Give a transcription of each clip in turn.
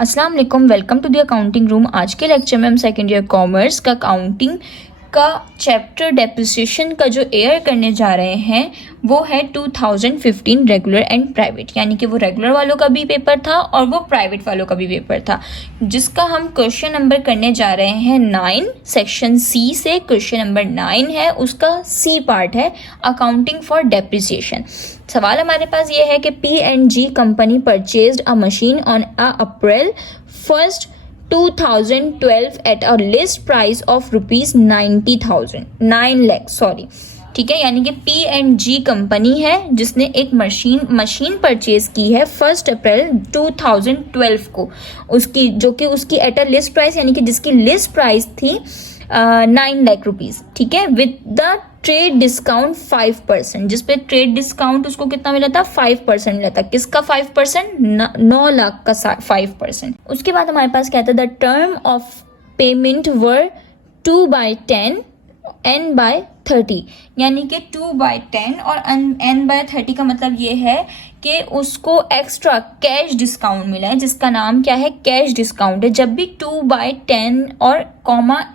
अस्सलाम वालेकुम, welcome to the accounting room. आज के लेक्चर में हम सेकेंड ईयर कॉमर्स का अकाउंटिंग का चैप्टर डेप्रिसिएशन का जो एयर करने जा रहे हैं वो है 2015 रेगुलर एंड प्राइवेट, यानी कि वो रेगुलर वालों का भी पेपर था और वो प्राइवेट वालों का भी पेपर था, जिसका हम क्वेश्चन नंबर करने जा रहे हैं 9 सेक्शन सी से। क्वेश्चन नंबर 9 है, उसका सी पार्ट है अकाउंटिंग फॉर डेप्रिसिएशन। सवाल हमारे पास ये है कि P&G company purchased a machine on April 1st 2012 at a list price of rupees 9 lakh sorry, ठीक है। यानी कि P&G कंपनी है जिसने एक मशीन परचेज की है 1 अप्रैल 2012 को, उसकी जो कि उसकी एट अ लिस्ट प्राइस यानी कि जिसकी लिस्ट प्राइस थी 9 लाख रुपीज, ठीक है, विद द ट्रेड डिस्काउंट 5%, जिसपे ट्रेड डिस्काउंट उसको कितना मिला था 5% मिला था। किसका 5%? 9 लाख का 5%। उसके बाद हमारे पास क्या था, the term of payment were 2/10 n/30, यानी कि 2/10 और n/30 का मतलब ये है कि उसको एक्स्ट्रा कैश डिस्काउंट मिला है, जिसका नाम क्या है, कैश डिस्काउंट है। जब भी 2/10 और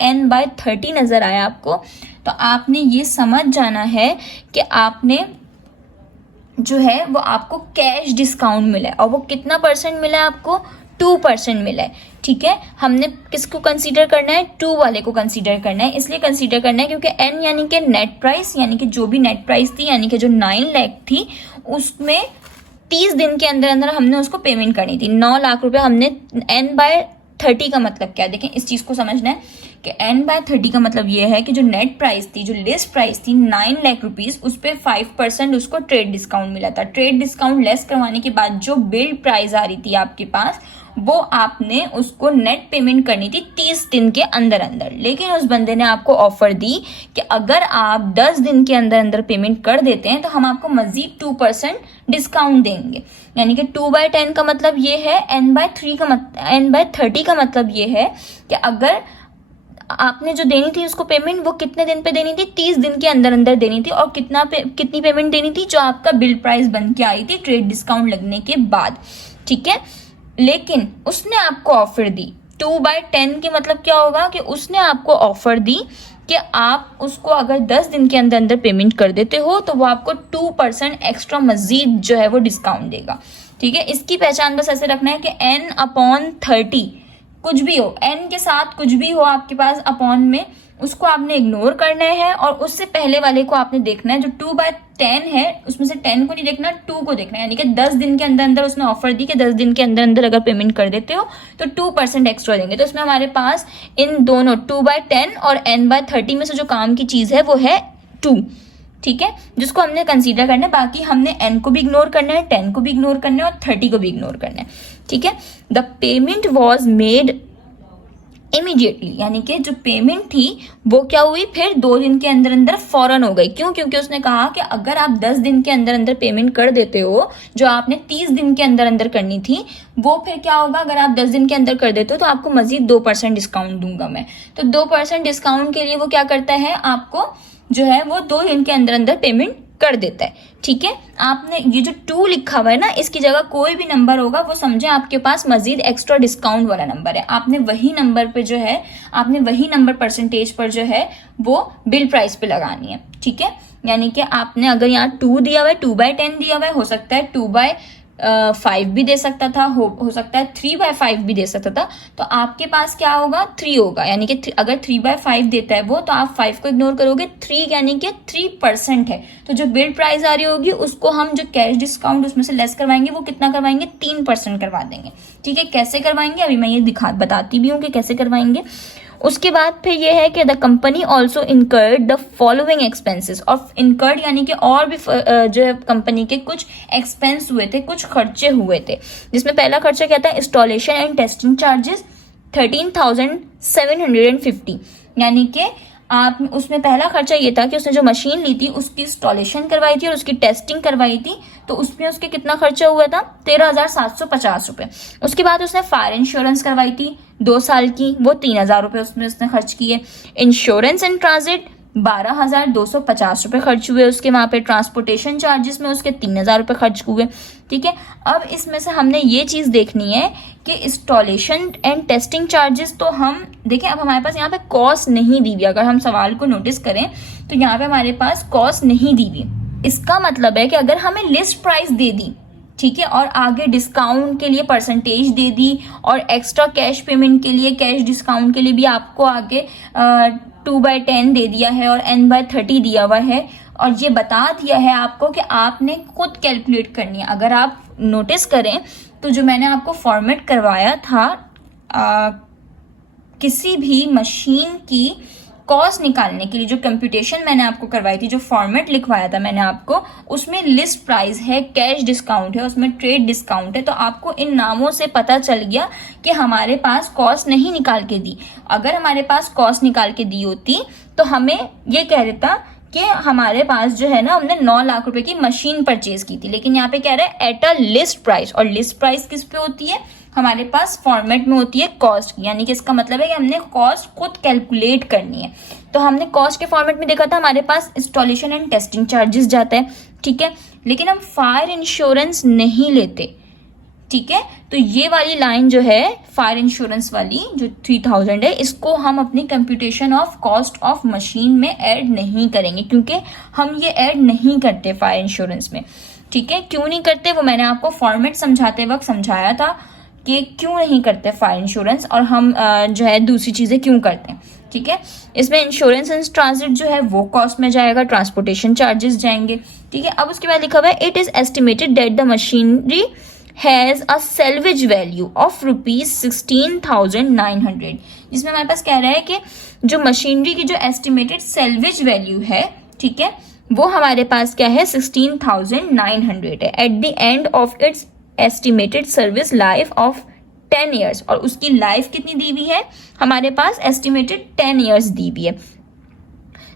n/30 नजर आया आपको, तो आपने ये समझ जाना है कि आपने जो है वो आपको कैश डिस्काउंट मिला है, और वो कितना परसेंट मिला है आपको, 2% मिला है, ठीक है। हमने किसको कंसीडर करना है, 2 वाले को कंसीडर करना है। इसलिए कंसीडर करना है क्योंकि n यानी कि नेट प्राइस, यानी कि जो भी नेट प्राइस थी, यानी कि जो 9 लाख थी, उसमें 30 दिन के अंदर अंदर हमने उसको पेमेंट करनी थी। 9 लाख रुपए हमने n/30 का मतलब क्या है, देखें इस चीज को समझना है कि n/30 का मतलब ये है कि जो नेट प्राइस थी, जो लिस्ट प्राइस थी 9 लाख रुपीज, उस पर 5% उसको ट्रेड डिस्काउंट मिला था। ट्रेड डिस्काउंट लेस करवाने के बाद जो बिल्ड प्राइस आ रही थी आपके पास, वो आपने उसको नेट पेमेंट करनी थी 30 दिन के अंदर अंदर। लेकिन उस बंदे ने आपको ऑफर दी कि अगर आप 10 दिन के अंदर अंदर पेमेंट कर देते हैं तो हम आपको मजीद 2% डिस्काउंट देंगे। यानी कि 2/10 का मतलब ये है, n/30 का मतलब ये है कि अगर आपने जो देनी थी उसको पेमेंट, वो कितने दिन पे देनी थी, 30 दिन के अंदर अंदर देनी थी। और कितनी पेमेंट देनी थी, जो आपका बिल प्राइस बन के आई थी ट्रेड डिस्काउंट लगने के बाद, ठीक है। लेकिन उसने आपको ऑफर दी 2/10 के मतलब क्या होगा कि उसने आपको ऑफर दी कि आप उसको अगर 10 दिन के अंदर अंदर पेमेंट कर देते हो तो वो आपको 2% एक्स्ट्रा मजीद जो है वो डिस्काउंट देगा, ठीक है। इसकी पहचान बस ऐसे रखना है कि n/30 कुछ भी हो, n के साथ कुछ भी हो आपके पास अपॉन में, उसको आपने इग्नोर करना है और उससे पहले वाले को आपने देखना है। जो 2/10 है उसमें से 10 को नहीं देखना, 2 को देखना है। यानी कि 10 दिन के अंदर अंदर उसने ऑफर दी कि 10 दिन के अंदर अंदर अगर पेमेंट कर देते हो तो 2% एक्स्ट्रा देंगे। तो इसमें हमारे पास इन दोनों 2/10 और n/30 में से जो काम की चीज है वो है 2, ठीक है, जिसको हमने कंसीडर करना है। बाकी हमने n को भी इग्नोर करना है, 10 को भी इग्नोर करना है और 30 को भी इग्नोर करना है, ठीक है। The payment was made immediately, यानी कि जो पेमेंट थी वो क्या हुई, फिर 2 दिन के अंदर अंदर फौरन हो गई। क्यों? क्योंकि उसने कहा कि अगर आप 10 दिन के अंदर अंदर पेमेंट कर देते हो, जो आपने 30 दिन के अंदर अंदर करनी थी, वो फिर क्या होगा, अगर आप 10 दिन के अंदर कर देते हो तो आपको मजीद 2% डिस्काउंट दूंगा मैं। तो 2% डिस्काउंट के लिए वो क्या करता है, आपको जो है वो 2 दिन के अंदर अंदर पेमेंट कर देता है, ठीक है। आपने ये जो 2 लिखा हुआ है ना, इसकी जगह कोई भी नंबर होगा वो समझे आपके पास मजीद एक्स्ट्रा डिस्काउंट वाला नंबर है। आपने वही नंबर पे जो है, आपने वही नंबर परसेंटेज पर जो है वो बिल प्राइस पे लगानी है, ठीक है। यानी कि आपने अगर यहाँ 2 दिया हुआ है, 2/10 दिया हुआ है, हो सकता है 2/5 भी दे सकता था, हो सकता है 3/5 भी दे सकता था। तो आपके पास क्या होगा, 3 होगा। यानी कि अगर 3/5 देता है वो, तो आप 5 को इग्नोर करोगे, 3 यानी कि 3% है। तो जो बिल प्राइस आ रही होगी उसको हम जो कैश डिस्काउंट उसमें से लेस करवाएंगे, वो कितना करवाएंगे, 3% करवा देंगे, ठीक है। कैसे करवाएंगे अभी मैं ये बताती भी हूँ कि कैसे करवाएंगे। उसके बाद फिर ये है कि the company also incurred the following expenses. और इनकर्ड यानी कि और भी जो है कंपनी के कुछ एक्सपेंस हुए थे, कुछ खर्चे हुए थे, जिसमें पहला खर्चा क्या था, इंस्टॉलेशन एंड टेस्टिंग चार्जेस 13,750। यानी कि आप उसमें पहला खर्चा ये था कि उसने जो मशीन ली थी उसकी इंस्टॉलेशन करवाई थी और उसकी टेस्टिंग करवाई थी, तो उसमें उसके कितना खर्चा हुआ था, 13,750 रुपए। उसके बाद उसने फायर इंश्योरेंस करवाई थी 2 साल की, वो 3,000 रुपए उसमें उसने खर्च किए। इंश्योरेंस इन ट्रांजिट 12,250 रुपये खर्च हुए उसके वहाँ पे। ट्रांसपोर्टेशन चार्जेस में उसके 3,000 रुपये खर्च हुए, ठीक है। अब इसमें से हमने ये चीज़ देखनी है कि इंस्टॉलेशन एंड टेस्टिंग चार्जेस, तो हम देखें अब हमारे पास यहाँ पे कॉस्ट नहीं दी हुई। अगर हम सवाल को नोटिस करें तो यहाँ पे हमारे पास कॉस्ट नहीं दी हुई। इसका मतलब है कि अगर हमें लिस्ट प्राइस दे दी, ठीक है, और आगे डिस्काउंट के लिए परसेंटेज दे दी और एक्स्ट्रा कैश पेमेंट के लिए, कैश डिस्काउंट के लिए भी आपको आगे 2/10 दे दिया है और n/30 दिया हुआ है, और ये बता दिया है आपको कि आपने खुद कैलकुलेट करनी है। अगर आप नोटिस करें तो जो मैंने आपको फॉर्मेट करवाया था किसी भी मशीन की कॉस्ट निकालने के लिए, जो कंप्यूटेशन मैंने आपको करवाई थी, जो फॉर्मेट लिखवाया था मैंने आपको, उसमें लिस्ट प्राइस है, कैश डिस्काउंट है, उसमें ट्रेड डिस्काउंट है। तो आपको इन नामों से पता चल गया कि हमारे पास कॉस्ट नहीं निकाल के दी। अगर हमारे पास कॉस्ट निकाल के दी होती तो हमें ये कह देता कि हमारे पास जो है ना, हमने 9 लाख रुपए की मशीन परचेज की थी, लेकिन यहाँ पे कह रहा है एट अ लिस्ट प्राइस। और लिस्ट प्राइस किस पे होती है? हमारे पास फॉर्मेट में होती है कॉस्ट की, यानी कि इसका मतलब है कि हमने कॉस्ट खुद कैलकुलेट करनी है। तो हमने कॉस्ट के फॉर्मेट में देखा था हमारे पास इंस्टॉलेशन एंड टेस्टिंग चार्जेस जाता है, ठीक है, लेकिन हम फायर इंश्योरेंस नहीं लेते, ठीक है। तो ये वाली लाइन जो है फायर इंश्योरेंस वाली जो 3000 है, इसको हम अपनी computation of cost of machine में ऐड नहीं करेंगे, क्योंकि हम ये ऐड नहीं करते फायर इंश्योरेंस में, ठीक है। क्यों नहीं करते वो मैंने आपको फॉर्मेट समझाते वक्त समझाया था कि क्यों नहीं करते फायर इंश्योरेंस, और हम जो है दूसरी चीजें क्यों करते हैं, ठीक है। इसमें इंश्योरेंस एंड ट्रांजिट जो है वो कॉस्ट में जाएगा, ट्रांसपोर्टेशन चार्जेस जाएंगे, ठीक है। अब उसके बाद लिखा हुआ है it is estimated that the machinery has a salvage value of ₹16,900, जिसमें हमारे पास कह रहा है कि जो मशीनरी की जो एस्टिमेटेड सेल्वेज वैल्यू है, ठीक है, वो हमारे पास क्या है 16,900 है at the end of its estimated service life of 10 years. और उसकी लाइफ कितनी दी हुई है हमारे पास? एस्टिमेटेड 10 ईयर्स दी हुई है।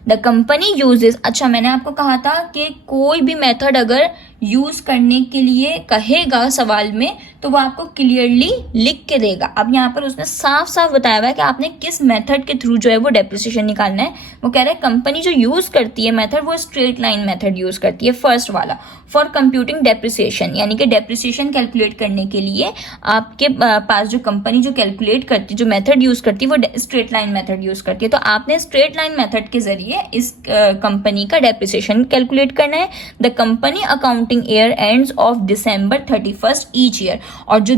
द कंपनी यूजेस, अच्छा मैंने आपको कहा था कि कोई भी मेथड अगर यूज करने के लिए कहेगा सवाल में तो वो आपको क्लियरली लिख के देगा। अब यहाँ पर उसने साफ साफ बताया हुआ है कि आपने किस मेथड के थ्रू जो है वो डेप्रिसिएशन निकालना है। वो कह रहा है कंपनी जो यूज करती है मेथड वो स्ट्रेट लाइन मेथड यूज करती है, फर्स्ट वाला, फॉर कंप्यूटिंग डेप्रिसिएशन, यानी कि डेप्रिसिएशन कैलकुलेट करने के लिए आपके पास जो कंपनी जो कैलकुलेट करती, जो मेथड यूज करती है वो स्ट्रेट लाइन मेथड यूज करती है। तो आपने स्ट्रेट लाइन मेथड के जरिए इस कंपनी का डेप्रिसिएशन कैलकुलेट करना है। The company accounting year ends of December 31 each year, और जो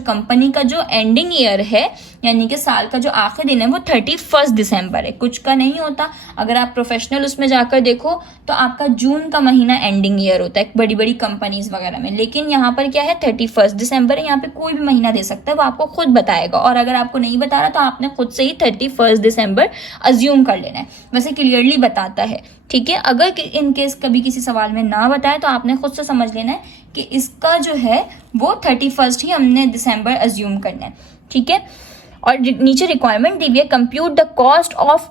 कंपनी का जो एंडिंग ईयर है यानी कि साल का जो आखिरी दिन है वो 31 दिसंबर है, कुछ का नहीं होता। अगर आप प्रोफेशनल उसमें जाकर देखो तो आपका जून का महीना एंडिंग ईयर होता है बड़ी बड़ी कंपनीज वगैरह में, लेकिन यहाँ पर क्या है 31 दिसंबर है। यहाँ पे कोई भी महीना दे सकता है, वो आपको खुद बताएगा, और अगर आपको नहीं बता रहा तो आपने खुद से ही 31 दिसंबर अज्यूम कर लेना है। वैसे क्लियरली बताता है, ठीक है। अगर इन केस कभी किसी सवाल में ना बताए तो आपने खुद से समझ लेना है कि इसका जो है वो 31 ही हमने दिसंबर अज्यूम करना है, ठीक है। और नीचे रिक्वायरमेंट दी हुई है compute the cost of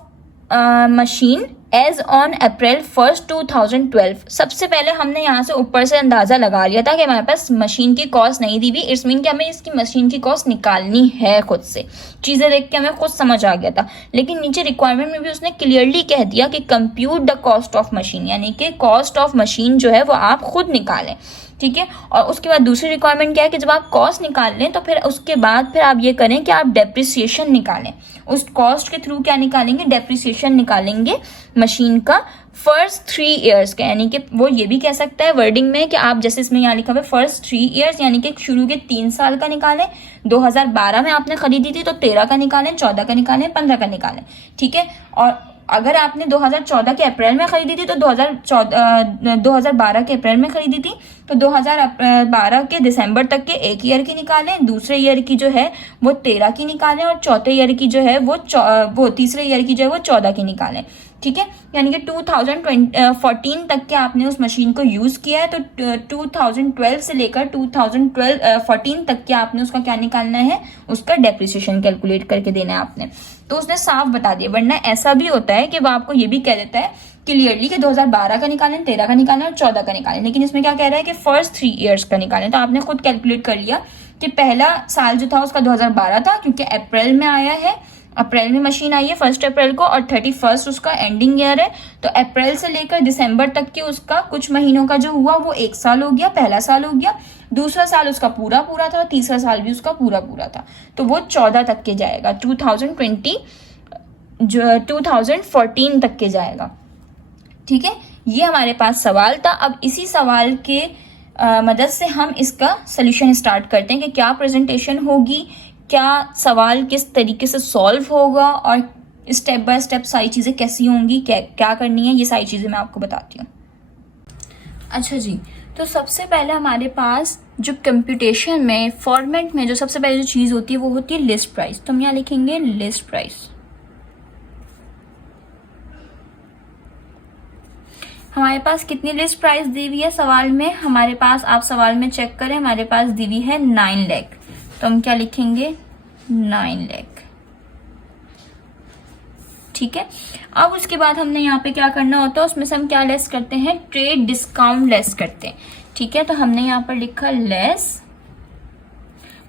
machine as on April 1, 2012। सबसे पहले हमने यहाँ से ऊपर से अंदाजा लगा लिया था कि हमारे पास मशीन की कॉस्ट नहीं दी हुई, इट्स मीन कि हमें इसकी मशीन की कॉस्ट निकालनी है खुद से। चीजें देख के हमें खुद समझ आ गया था, लेकिन नीचे रिक्वायरमेंट में भी उसने क्लियरली कह दिया कि compute the cost of machine, यानी कि कॉस्ट ऑफ मशीन जो है वो आप खुद निकालें, ठीक है। और उसके बाद दूसरी रिक्वायरमेंट क्या है कि जब आप कॉस्ट निकाल लें तो फिर उसके बाद फिर आप ये करें कि आप डेप्रिसिएशन निकालें। उस कॉस्ट के थ्रू क्या निकालेंगे? डेप्रिसिएशन निकालेंगे मशीन का फर्स्ट 3 ईयर्स का, यानी कि वो ये भी कह सकता है वर्डिंग में कि आप जैसे इसमें यहाँ लिखा हुआ है फर्स्ट 3 ईयर्स, यानी कि शुरू के 3 साल का निकालें। 2012 में आपने खरीदी थी तो 13 का निकालें, 14 का निकालें, 15 का निकालें, ठीक है। और अगर आपने 2014 के अप्रैल में खरीदी थी तो 2012 के अप्रैल में खरीदी थी तो 2012 के दिसंबर तक के एक ईयर की निकालें, दूसरे ईयर की जो है वो 13 की निकालें, और चौथे ईयर की जो है वो तीसरे ईयर की जो है वो 14 की निकालें, ठीक है। यानी कि 2014 तक के आपने उस मशीन को यूज किया है तो 2012 से लेकर 2014 तक के आपने उसका क्या निकालना है? उसका डेप्रिसिएशन कैलकुलेट करके देना है आपने। तो उसने साफ बता दिया, वरना ऐसा भी होता है कि वो आपको ये भी कह देता है क्लियरली कि 2012 का निकालें, 13 का निकालें और 14 का निकालें, लेकिन इसमें क्या कह रहा है कि फर्स्ट 3 ईयर्स का निकालें। तो आपने खुद कैलकुलेट कर लिया कि पहला साल जो था उसका 2012 था क्योंकि अप्रैल में आया है, अप्रैल में मशीन आई है 1 अप्रैल को और 31 उसका एंडिंग ईयर है, तो अप्रैल से लेकर दिसंबर तक के उसका कुछ महीनों का जो हुआ वो 1 साल हो गया, पहला साल हो गया, दूसरा साल उसका पूरा पूरा था, तीसरा साल भी उसका पूरा पूरा था, तो वो 14 तक के जाएगा, 2014 तक के जाएगा। ठीक है, ये हमारे पास सवाल था। अब इसी सवाल के मदद से हम इसका सोल्यूशन स्टार्ट करते हैं कि क्या प्रेजेंटेशन होगी, क्या सवाल किस तरीके से सॉल्व होगा और स्टेप बाय स्टेप सारी चीज़ें कैसी होंगी, क्या करनी है, ये सारी चीज़ें मैं आपको बताती हूँ। अच्छा जी, तो सबसे पहले हमारे पास जो कंप्यूटेशन में फॉर्मेट में जो सबसे पहले जो चीज़ होती है वो होती है लिस्ट प्राइस। तो हम यहाँ लिखेंगे लिस्ट प्राइस। हमारे पास कितनी लिस्ट प्राइस दी हुई है सवाल में, हमारे पास आप सवाल में चेक करें, हमारे पास दी हुई है 9 लाख। तो हम क्या लिखेंगे 9 लाख। ठीक है, अब उसके बाद हमने यहाँ पे क्या करना होता है, उसमें से हम क्या लेस करते हैं, ट्रेड डिस्काउंट लेस करते हैं। ठीक है, तो हमने यहाँ पर लिखा लेस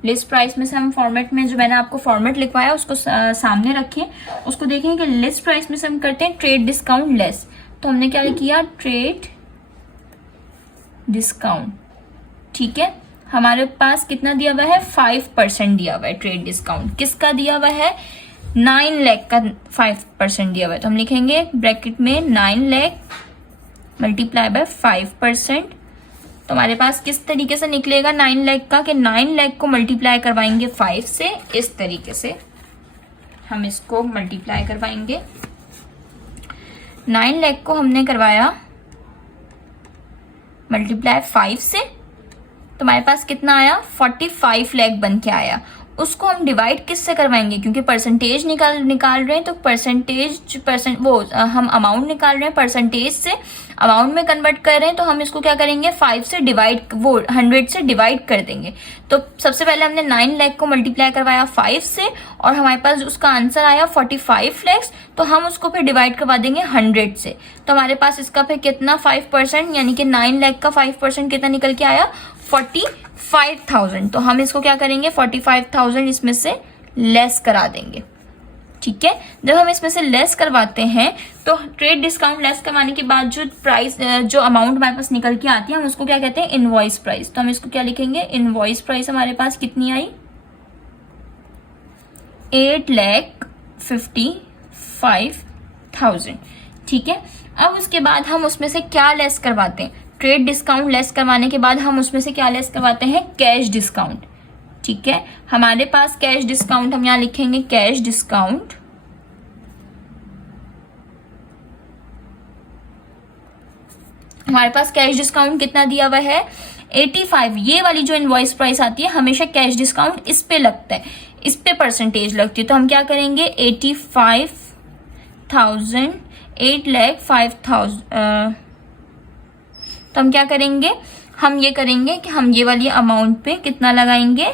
लिस्ट प्राइस में से हम फॉर्मेट में जो मैंने आपको फॉर्मेट लिखवाया उसको सामने रखें, उसको देखें कि लिस्ट प्राइस में से हम करते हैं ट्रेड डिस्काउंट लेस। तो हमने क्या किया, ट्रेड डिस्काउंट। ठीक है, हमारे पास कितना दिया हुआ है, 5% दिया हुआ है ट्रेड डिस्काउंट। किसका दिया हुआ है, 9 लाख का 5% दिया हुआ है। तो हम लिखेंगे ब्रैकेट में 9 लाख मल्टीप्लाई बाय 5%। तो हमारे पास किस तरीके से निकलेगा 9 लाख का, कि 9 लाख को मल्टीप्लाई करवाएंगे 5 से, इस तरीके से हम इसको मल्टीप्लाई करवाएंगे। 9 लाख को हमने करवाया मल्टीप्लाई 5 से, तो हमारे पास कितना आया, 45 लाख बन के आया। उसको हम डिवाइड किससे करवाएंगे, क्योंकि परसेंटेज निकाल रहे हैं, तो हम अमाउंट निकाल रहे हैं, परसेंटेज से अमाउंट में कन्वर्ट कर रहे हैं, तो हम इसको क्या करेंगे 5 से डिवाइड, 100 से डिवाइड कर देंगे। तो सबसे पहले हमने 9 लाख को मल्टीप्लाई करवाया 5 से और हमारे पास उसका आंसर आया 45 लाख, तो हम उसको फिर डिवाइड करवा देंगे 100 से। तो हमारे पास इसका फिर कितना 5%, यानी कि 9 लाख का 5% कितना निकल के आया, 45,000। तो हम इसको क्या करेंगे 45,000 इसमें से लेस करा देंगे। ठीक है, जब हम इसमें से लेस करवाते हैं तो ट्रेड डिस्काउंट लेस करवाने के बाद जो प्राइस, जो अमाउंट हमारे पास निकल के आती है, हम उसको क्या कहते हैं, इनवॉइस प्राइस। तो हम इसको क्या लिखेंगे, इनवॉइस प्राइस हमारे पास कितनी आई, 8,55,000। ठीक है, अब उसके बाद हम उसमें से क्या लेस करवाते हैं, ट्रेड डिस्काउंट लेस करवाने के बाद हम उसमें से क्या लेस करवाते हैं, कैश डिस्काउंट। ठीक है, हमारे पास कैश डिस्काउंट हम यहां लिखेंगे कैश डिस्काउंट। हमारे पास कैश डिस्काउंट कितना दिया हुआ है, 85। ये वाली जो इनवॉइस प्राइस आती है हमेशा कैश डिस्काउंट इस पे लगता है, इस पे परसेंटेज लगती है। तो हम क्या करेंगे 85,000, 8,05,000। तो हम क्या करेंगे, हम ये करेंगे कि हम ये वाली अमाउंट पे कितना लगाएंगे,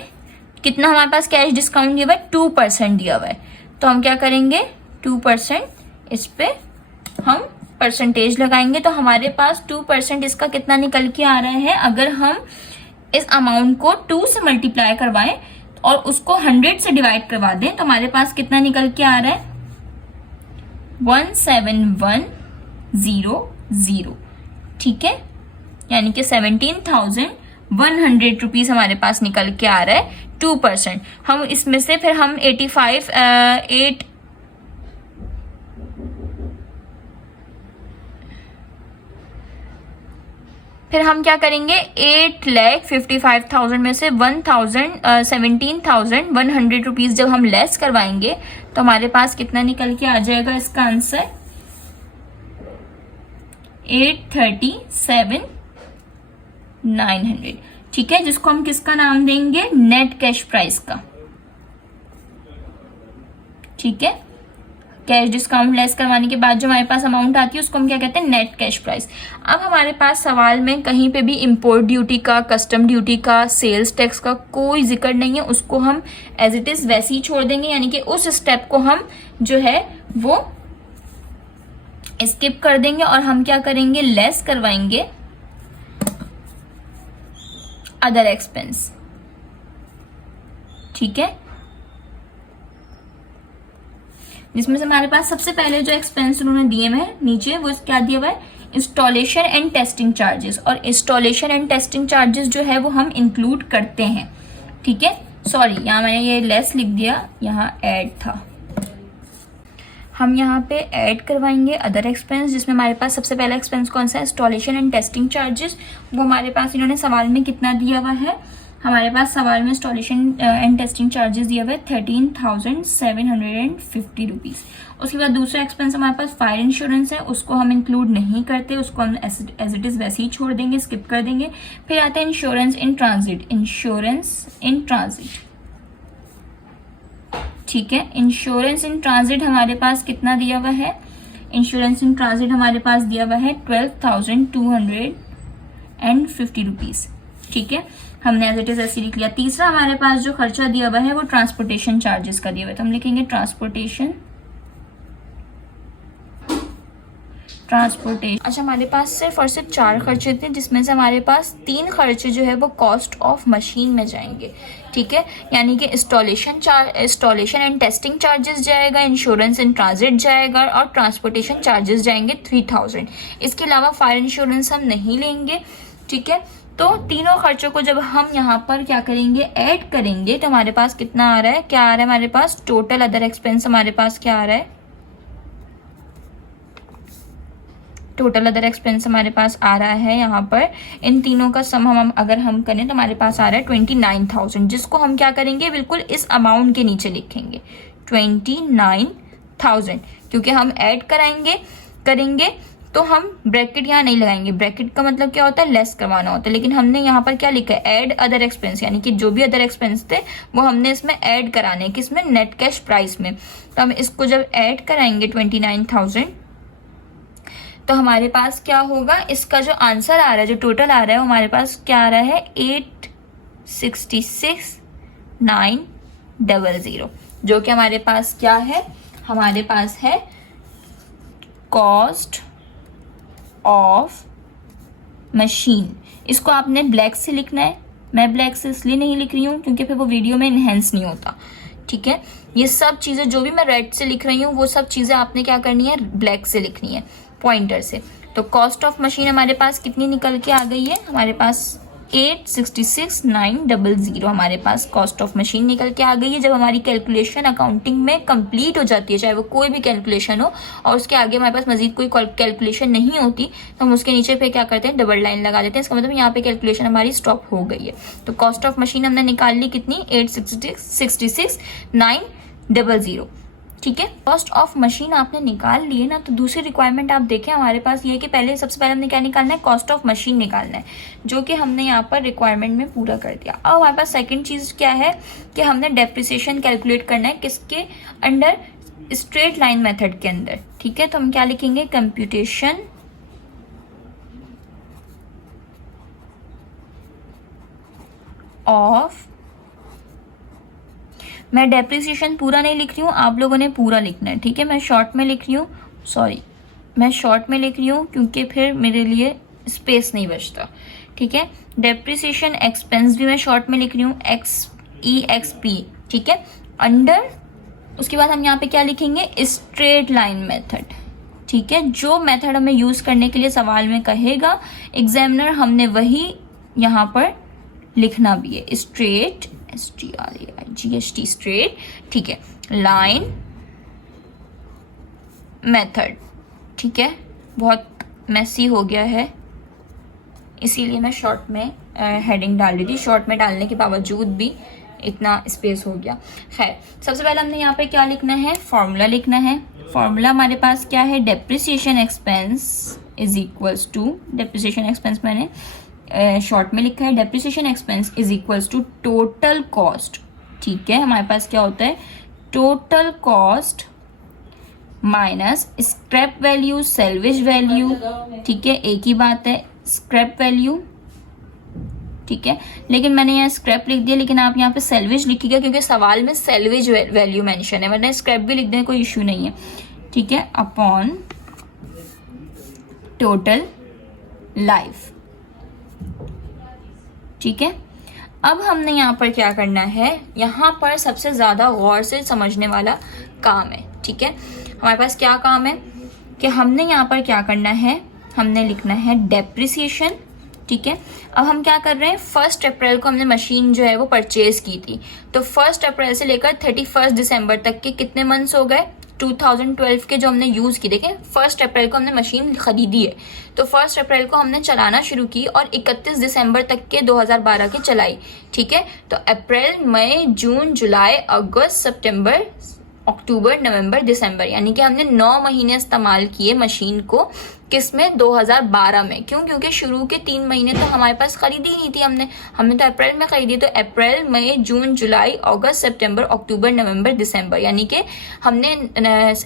कितना हमारे पास कैश डिस्काउंट दिया हुआ है, 2% दिया हुआ है। तो हम क्या करेंगे 2% इस पे हम परसेंटेज लगाएंगे। तो हमारे पास 2% इसका कितना निकल के आ रहा है, अगर हम इस अमाउंट को 2 से मल्टीप्लाई करवाएं और उसको 100 से डिवाइड करवा दें, तो हमारे पास कितना निकल के आ रहा है, 171,000। ठीक है, यानी कि 17,100 रुपीज हमारे पास निकल के आ रहा है 2%। हम इसमें से फिर हम 8 फिर हम क्या करेंगे 8,55,000 में से 17,100 रुपीज जब हम लेस करवाएंगे तो हमारे पास कितना निकल के आ जाएगा, इसका आंसर 837,900। ठीक है, जिसको हम किसका नाम देंगे, नेट कैश प्राइस का। ठीक है, कैश डिस्काउंट लेस करवाने के बाद जो हमारे पास अमाउंट आती है उसको हम क्या कहते हैं, नेट कैश प्राइस। अब हमारे पास सवाल में कहीं पे भी इंपोर्ट ड्यूटी का, कस्टम ड्यूटी का, सेल्स टैक्स का कोई जिक्र नहीं है, उसको हम एज इट इज वैसे ही छोड़ देंगे, यानी कि उस स्टेप को हम जो है वो स्किप कर देंगे और हम क्या करेंगे, लेस करवाएंगे अदर एक्सपेंस। ठीक है, जिसमें से हमारे पास सबसे पहले जो एक्सपेंस उन्होंने दिए हुए हैं नीचे, वो क्या दिया हुआ है, इंस्टॉलेशन एंड टेस्टिंग चार्जेस। और इंस्टॉलेशन एंड टेस्टिंग चार्जेस जो है वो हम इंक्लूड करते हैं, ठीक है। सॉरी, यहाँ मैंने ये लेस लिख दिया, यहाँ ऐड था, हम यहाँ पे ऐड करवाएंगे अदर एक्सपेंस, जिसमें हमारे पास सबसे पहला एक्सपेंस कौन सा है, इंस्टॉलेशन एंड टेस्टिंग चार्जेस। वो हमारे पास इन्होंने सवाल में कितना दिया हुआ है, हमारे पास सवाल में इंस्टॉलेशन एंड टेस्टिंग चार्जेस दिया हुआ है 13,750 रुपीज़। उसके बाद दूसरा एक्सपेंस हमारे पास फायर इंश्योरेंस है, उसको हम इंक्लूड नहीं करते, उसको हम एज इट इज़ वैसे ही छोड़ देंगे, स्किप कर देंगे। फिर आता है insurance in transit, insurance in transit, ठीक है। इंश्योरेंस इन ट्रांजिट हमारे पास कितना दिया हुआ है, इंश्योरेंस इन ट्रांजिट हमारे पास दिया हुआ है 12,250 रुपीज़, ठीक है। हमने एज इट इज ऐसे लिख लिया। तीसरा हमारे पास जो खर्चा दिया हुआ है वो ट्रांसपोर्टेशन चार्जेस का दिया हुआ है, तो हम लिखेंगे ट्रांसपोर्टेशन। अच्छा, हमारे पास सिर्फ और सिर्फ 4 खर्चे थे, जिसमें से हमारे पास 3 खर्चे जो है वो कॉस्ट ऑफ मशीन में जाएंगे, ठीक है। यानी कि इंस्टॉलेशन एंड टेस्टिंग चार्जेस जाएगा, इंश्योरेंस इन ट्रांजिट जाएगा और ट्रांसपोर्टेशन चार्जेस जाएंगे 3000। इसके अलावा फायर इंश्योरेंस हम नहीं लेंगे, ठीक है। तो तीनों खर्चों को जब हम यहाँ पर क्या करेंगे, ऐड करेंगे, तो हमारे पास कितना आ रहा है, क्या आ रहा है हमारे पास, टोटल अदर एक्सपेंस हमारे पास क्या आ रहा है, टोटल अदर एक्सपेंस हमारे पास आ रहा है यहाँ पर, इन तीनों का सम हम अगर हम करें तो हमारे पास आ रहा है 29,000, जिसको हम क्या करेंगे, बिल्कुल इस अमाउंट के नीचे लिखेंगे 29,000, क्योंकि हम ऐड करेंगे तो हम ब्रैकेट यहाँ नहीं लगाएंगे। ब्रैकेट का मतलब क्या होता है, लेस करवाना होता है, लेकिन हमने यहाँ पर क्या लिखा है, ऐड अदर एक्सपेंस, यानी कि जो भी अदर एक्सपेंस थे वो हमने इसमें ऐड कराने, किसमें, नेट कैश प्राइस में। तो हम इसको जब ऐड कराएंगे 29,000, तो हमारे पास क्या होगा, इसका जो आंसर आ रहा है, जो टोटल आ रहा है, वो हमारे पास क्या आ रहा है, 866,900, जो कि हमारे पास क्या है, हमारे पास है कॉस्ट ऑफ मशीन। इसको आपने ब्लैक से लिखना है, मैं ब्लैक से इसलिए नहीं लिख रही हूँ क्योंकि फिर वो वीडियो में इनहेंस नहीं होता, ठीक है। ये सब चीज़ें जो भी मैं रेड से लिख रही हूँ वो सब चीज़ें आपने क्या करनी है, ब्लैक से लिखनी है, पॉइंटर से। तो कॉस्ट ऑफ मशीन हमारे पास कितनी निकल के आ गई है, हमारे पास 866,900 हमारे पास कॉस्ट ऑफ मशीन निकल के आ गई है। जब हमारी कैलकुलेशन अकाउंटिंग में कंप्लीट हो जाती है, चाहे वो कोई भी कैलकुलेशन हो, और उसके आगे हमारे पास मजीद कोई कैलकुलेशन नहीं होती, तो हम उसके नीचे पे क्या करते हैं, डबल लाइन लगा देते हैं। इसका मतलब यहाँ पे कैलकुलेशन हमारी स्टॉप हो गई है। तो कॉस्ट ऑफ मशीन हमने निकाल ली कितनी, 866,900, ठीक है। कॉस्ट ऑफ मशीन आपने निकाल लिए ना, तो दूसरी रिक्वायरमेंट आप देखें हमारे पास ये है कि पहले सबसे पहले हमने क्या निकालना है, कॉस्ट ऑफ मशीन निकालना है, जो कि हमने यहाँ पर रिक्वायरमेंट में पूरा कर दिया। अब हमारे पास सेकंड चीज़ क्या है कि हमने डेप्रिसिएशन कैलकुलेट करना है, किसके अंडर, स्ट्रेट लाइन मेथड के अंदर, ठीक है। तो हम क्या लिखेंगे, कंप्यूटेशन ऑफ, मैं डेप्रिसिएशन पूरा नहीं लिख रही हूँ, आप लोगों ने पूरा लिखना है, ठीक है। मैं शॉर्ट में लिख रही हूँ, मैं शॉर्ट में लिख रही हूँ क्योंकि फिर मेरे लिए स्पेस नहीं बचता, ठीक है। डेप्रिसिएशन एक्सपेंस भी मैं शॉर्ट में लिख रही हूँ, XEXP, ठीक है। अंडर, उसके बाद हम यहाँ पे क्या लिखेंगे, स्ट्रेट लाइन मेथड, ठीक है। जो मेथड हमें यूज़ करने के लिए सवाल में कहेगा एग्जामिनर, हमने वही यहाँ पर लिखना भी है, स्ट्रेट, STRAIGHT, स्ट्रेट, ठीक है, लाइन मेथड, ठीक है। बहुत मैसी हो गया है, इसीलिए मैं शॉर्ट में हेडिंग डाल रही थी, शॉर्ट में डालने के बावजूद भी इतना स्पेस हो गया। खैर, सबसे पहले हमने यहाँ पे क्या लिखना है, फॉर्मूला लिखना है। फॉर्मूला हमारे पास क्या है, depreciation expense is equals to, depreciation expense मैंने शॉर्ट में लिखा है, depreciation expense is equals to total cost, ठीक है। हमारे पास क्या होता है, total cost minus scrap value, salvage value, ठीक है, एक ही बात है, स्क्रैप वैल्यू, ठीक है। लेकिन मैंने यहाँ स्क्रैप लिख दिया, लेकिन आप यहाँ पे सेल्वेज लिखिएगा क्योंकि सवाल में सेल्वेज वैल्यू मेंशन है, वरना स्क्रैप भी लिख दें, कोई इश्यू नहीं है, ठीक है, अपॉन टोटल लाइफ, ठीक है। अब हमने यहाँ पर क्या करना है, यहाँ पर सबसे ज्यादा गौर से समझने वाला काम है, ठीक है, हमारे पास क्या काम है कि हमने यहाँ पर क्या करना है, हमने लिखना है डेप्रिसिएशन। ठीक है, अब हम क्या कर रहे हैं, 1 अप्रैल को हमने मशीन जो है वो परचेज की थी, तो 1 अप्रैल से लेकर 31 दिसंबर तक के कितने मंथ्स हो गए, 2012 के जो हमने यूज की। देखें 1 अप्रैल को हमने मशीन खरीदी है, तो 1 अप्रैल को हमने चलाना शुरू की और 31 दिसंबर तक के 2012 के चलाई। ठीक है, तो अप्रैल, मई, जून, जुलाई, अगस्त, सितंबर, अक्टूबर, नवंबर, दिसंबर, यानी कि हमने 9 महीने इस्तेमाल किए मशीन को, किसमें, 2012 में। क्यों, क्योंकि शुरू के 3 महीने तो हमारे पास खरीदी नहीं थी हमने तो अप्रैल में खरीदी, तो अप्रैल, मई, जून, जुलाई, अगस्त, सितंबर, अक्टूबर, नवंबर, दिसंबर, यानी कि हमने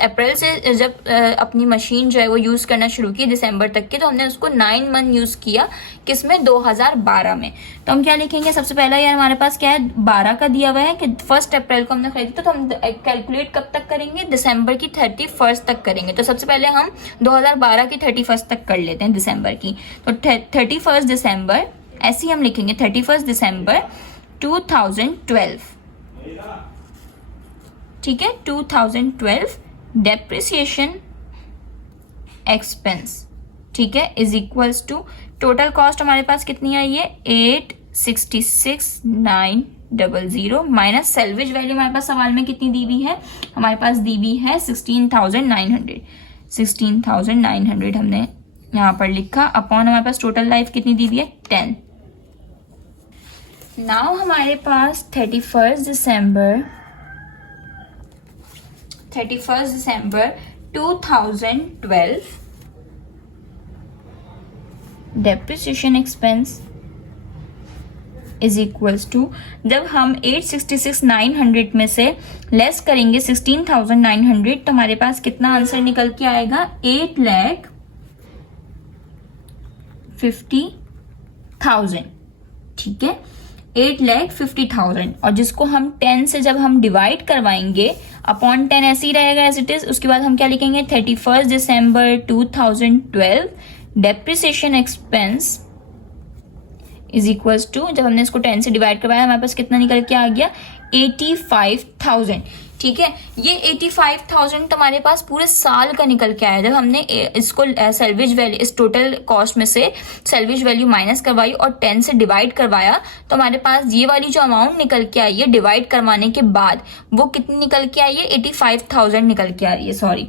अप्रैल से जब अपनी मशीन जो है वो यूज़ करना शुरू की दिसंबर तक की, तो हमने उसको 9 मंथ यूज़ किया, किसमें, 2012 में। तो हम क्या लिखेंगे, सबसे पहला यार हमारे पास क्या है, 12 का दिया हुआ है कि 1 अप्रैल को हमने खरीदी, तो हम कैलकुलेट कब तक करेंगे, दिसंबर की 31 तक करेंगे। तो सबसे पहले हम 2012 की 31 तक कर लेते हैं दिसंबर की, तो 31 दिसंबर ऐसे ही हम लिखेंगे, 31 दिसंबर 2012। ठीक है, 2012 डेप्रिसिएशन एक्सपेंस, ठीक है, is equals to total cost हमारे पास कितनी आई है, 866,900 माइनस सेल्वेज वैल्यू हमारे पास सवाल में कितनी दी हुई है, हमारे पास दी हुई है 16,900। 16,900 हमने यहाँ पर लिखा, अपॉन हमारे पास टोटल लाइफ कितनी दी हुई है, 10। नाउ हमारे पास 31 दिसंबर 2012 depreciation expense is equals to, जब हम 866,900 में से लेस करेंगे 16,900, तो हमारे पास कितना आंसर निकल के आएगा, 8,50,000। ठीक है, 8,50,000, और जिसको हम 10 से जब हम डिवाइड करवाएंगे, अपॉन 10 ऐसे ही रहेगा एज इट इज। उसके बाद हम क्या लिखेंगे, 31 दिसंबर 2012 depreciation expense is equals to, जब हमने इसको 10 से डिवाइड करवाया हमारे पास कितना निकल के आ गया, 85,000। ठीक है, ये 85,000 तो हमारे पास पूरे साल का निकल के आया। जब हमने इसको सेल्वेज वैल्यू, इस टोटल कॉस्ट में से सेल्वेज वैल्यू माइनस करवाई और 10 से डिवाइड करवाया, तो हमारे पास ये वाली जो अमाउंट निकल के आई है डिवाइड करवाने के बाद, वो कितनी निकल के आई है, 85,000 निकल के आ रही है। सॉरी,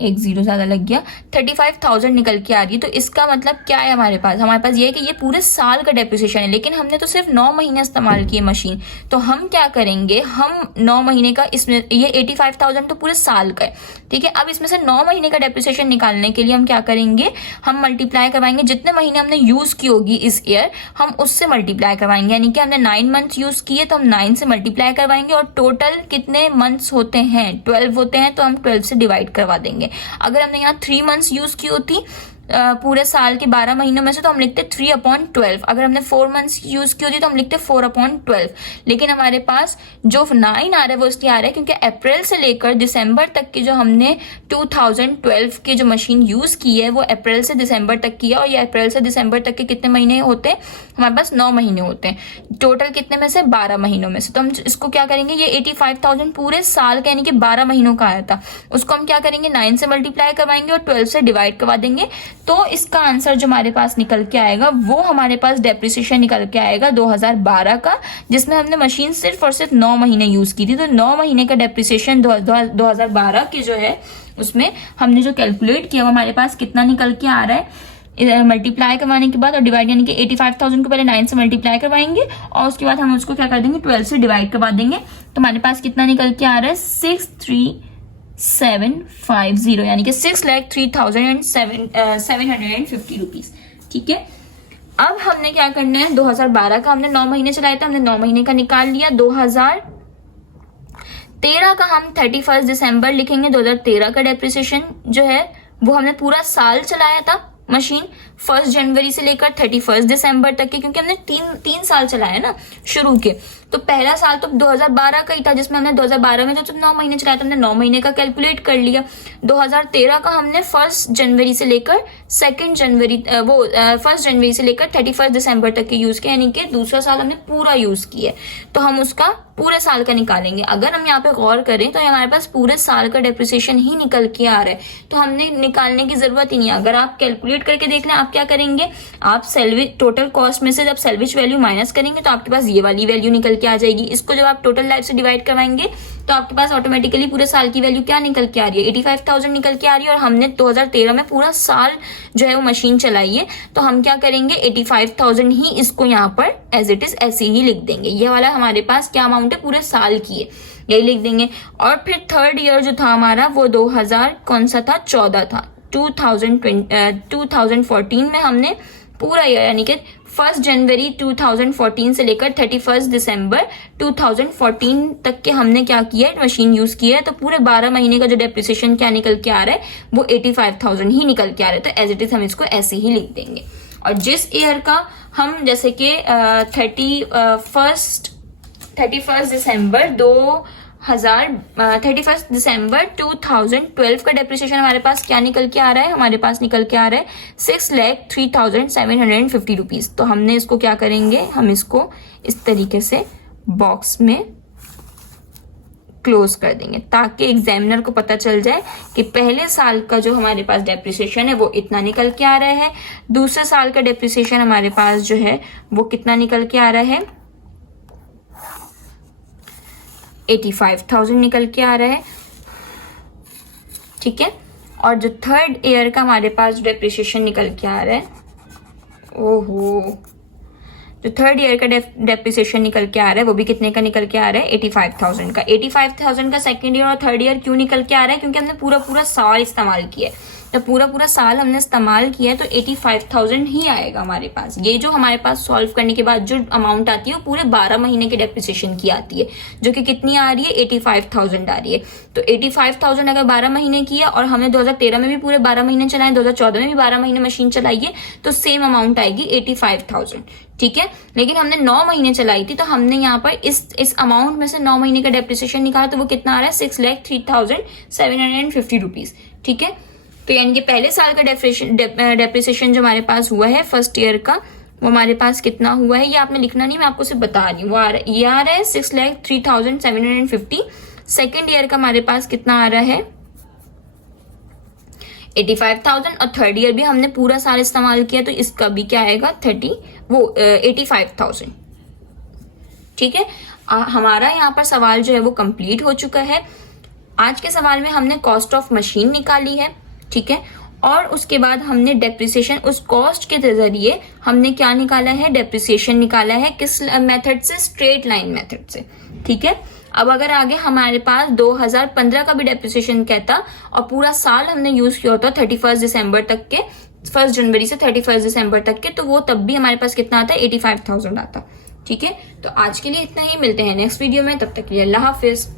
एक जीरो ज्यादा लग गया, 35,000 निकल के आ रही है। तो इसका मतलब क्या है, हमारे पास ये है कि ये पूरे साल का डेप्रिसिएशन है, लेकिन हमने तो सिर्फ 9 महीने इस्तेमाल किए मशीन। तो हम क्या करेंगे, हम 9 महीने का, इसमें ये 85,000 तो पूरे साल का है। ठीक है, अब इसमें से 9 महीने का डेप्रिसिएशन निकालने के लिए हम क्या करेंगे, हम मल्टीप्लाई करवाएंगे, जितने महीने हमने यूज की होगी इस ईयर, हम उससे मल्टीप्लाई करवाएंगे। यानी कि हमने 9 मंथ यूज किए तो हम 9 से मल्टीप्लाई करवाएंगे, और टोटल कितने मंथ्स होते हैं, 12 होते हैं, तो हम 12 से डिवाइड करवा देंगे। अगर हमने यहाँ 3 मंथ्स यूज की होती पूरे साल के 12 महीनों में से, तो हम लिखते 3/12। अगर हमने 4 मंथ्स यूज की होती तो हम लिखते 4/12। लेकिन हमारे पास जो 9 आ रहा है वो इसलिए आ रहा है क्योंकि अप्रैल से लेकर दिसंबर तक की जो हमने 2012 की जो मशीन यूज की है वो अप्रैल से दिसंबर तक की है, और ये अप्रैल से दिसंबर तक के कितने महीने होते हैं, हमारे पास 9 महीने होते हैं टोटल, कितने में से, 12 महीनों में से। तो हम इसको क्या करेंगे, ये 85,000 पूरे साल का यानी कि 12 महीनों का आया था, उसको हम क्या करेंगे, 9 से मल्टीप्लाई करवाएंगे और 12 से डिवाइड करवा देंगे। तो इसका आंसर जो हमारे पास निकल के आएगा वो हमारे पास डेप्रिसिएशन निकल के आएगा 2012 का, जिसमें हमने मशीन सिर्फ और सिर्फ 9 महीने यूज की थी। तो 9 महीने का डेप्रिसिएशन 2012 के जो है उसमें हमने जो कैलकुलेट किया वो हमारे पास कितना निकल के आ रहा है, मल्टीप्लाई करवाने के बाद और डिवाइड, यानी कि 85,000 को पहले 9 से मल्टीप्लाई करवाएंगे और उसके बाद हम उसको क्या कर देंगे, 12 से डिवाइड करवा देंगे। तो हमारे पास कितना निकल के आ रहा है, 63750, यानी कि 6,03,750 रुपीज। ठीक है, अब हमने क्या करना है, 2012 का हमने 9 महीने चलाया था, हमने 9 महीने का निकाल लिया। 2013 का हम 31 दिसंबर लिखेंगे। 2013 का डेप्रिसिएशन जो है वो हमने पूरा साल चलाया था मशीन, 1 जनवरी से लेकर 31 दिसंबर तक के, क्योंकि हमने तीन साल चलाया ना शुरू के। तो पहला साल तो 2012 का ही था, जिसमें हमने 2012 में तो 9 महीने चलाया, तो हमने 9 महीने का कैलकुलेट कर लिया। 2013 का हमने 1 जनवरी से लेकर 1 जनवरी से लेकर 31 दिसंबर तक के यूज किया, यानी कि दूसरा साल हमने पूरा यूज किया। तो हम उसका पूरे साल का निकालेंगे। अगर हम यहाँ पे गौर करें तो हमारे पास पूरे साल का डेप्रिसिएशन ही निकल के आ रहा है, तो हमने निकालने की जरूरत ही नहीं है। अगर आप कैलकुलेट करके देख लें, आप क्या करेंगे, आप सैलवेज टोटल कॉस्ट में से जब सैलवेज वैल्यू माइनस करेंगे तो आपके पास ये वाली वैल्यू निकल के आ जाएगी। इसको जब आप टोटल लाइफ से डिवाइड करवाएंगे तो आपके पास ऑटोमेटिकली पूरे साल की वैल्यू क्या निकल के आ रही है, 85,000 निकल के आ रही है। और हमने 2013 में पूरा साल जो है वो मशीन चलाई है, तो हम क्या करेंगे, 85,000 ही इसको यहाँ पर एज इट इज ऐसे ही लिख देंगे। ये वाला हमारे पास क्या अमाउंट है, पूरे साल की है, यही लिख देंगे। और फिर थर्ड ईयर जो था हमारा वो 2000 कौन सा था, 14 था। 2014 में हमने पूरा ईयर यानी कि 1 जनवरी 2014 से लेकर 31 दिसंबर 2014 तक के हमने क्या किया है, मशीन यूज की है। तो पूरे 12 महीने का जो डेप्रिसिएशन क्या निकल के आ रहा है वो 85,000 ही निकल के आ रहा है। तो एज इट इज हम इसको ऐसे ही लिख देंगे। और जिस ईयर का हम जैसे कि 31 दिसंबर 2012 का डेप्रिसिएशन हमारे पास क्या निकल के आ रहा है, हमारे पास निकल के आ रहा है 6,03,750 रुपीज। तो हमने इसको क्या करेंगे, हम इसको इस तरीके से बॉक्स में क्लोज कर देंगे ताकि एग्जामिनर को पता चल जाए कि पहले साल का जो हमारे पास डेप्रिसिएशन है वो इतना निकल के आ रहा है, दूसरे साल का डेप्रिसिएशन हमारे पास जो है वो कितना निकल के आ रहा है, 85,000 निकल के आ रहा है। ठीक है। और जो थर्ड ईयर का हमारे पास डेप्रिसिएशन निकल के आ रहा है, ओहो, जो थर्ड ईयर का डेप्रिसिएशन निकल के आ रहा है वो भी कितने का निकल के आ रहा है, 85,000 का। 85,000 का सेकंड ईयर और थर्ड ईयर क्यों निकल के आ रहा है, क्योंकि हमने पूरा साल इस्तेमाल किया है। तो पूरा साल हमने इस्तेमाल किया है तो 85,000 ही आएगा हमारे पास। ये जो हमारे पास सॉल्व करने के बाद जो अमाउंट आती है वो पूरे 12 महीने के डेप्रिसिएशन की आती है, जो कि कितनी आ रही है, 85,000 आ रही है। तो 85,000 अगर 12 महीने की है और हमने 2013 में भी पूरे 12 महीने चलाए, 2014 में भी 12 महीने मशीन चलाई है, तो सेम अमाउंट आएगी 85,000। ठीक है। लेकिन हमने 9 महीने चलाई थी, तो हमने यहाँ पर इस अमाउंट में से 9 महीने का डेप्रिसिएशन निकाला, तो वो कितना आ रहा है, 6,03,750 रुपीज। ठीक है। तो यानी कि पहले साल का डेप्रिसिएशन जो हमारे पास हुआ है फर्स्ट ईयर का, वो हमारे पास कितना हुआ है, ये आपने लिखना नहीं, मैं आपको सिर्फ बता रही हूँ। वो ये आ रहा है 6,03,750। सेकेंड ईयर का हमारे पास कितना आ रहा है, 85,000। और थर्ड ईयर भी हमने पूरा साल इस्तेमाल किया, तो इसका भी क्या आएगा, 85,000। ठीक है। हमारा यहाँ पर सवाल जो है वो कंप्लीट हो चुका है। आज के सवाल में हमने कॉस्ट ऑफ मशीन निकाली है। ठीक है। और उसके बाद हमने डेप्रिसिएशन, उस कॉस्ट के जरिए हमने क्या निकाला है, डेप्रिसिएशन निकाला है। किस मेथड से, स्ट्रेट लाइन मेथड से। ठीक है। अब अगर आगे हमारे पास 2015 का भी डेप्रिसिएशन कहता और पूरा साल हमने यूज किया होता 31 दिसंबर तक के, 1 जनवरी से 31 दिसंबर तक के, तो वो तब भी हमारे पास कितना आता है, 85,000 आता। ठीक है। तो आज के लिए इतना ही, मिलते हैं नेक्स्ट वीडियो में, तब तक के लिए अल्लाह हाफिज।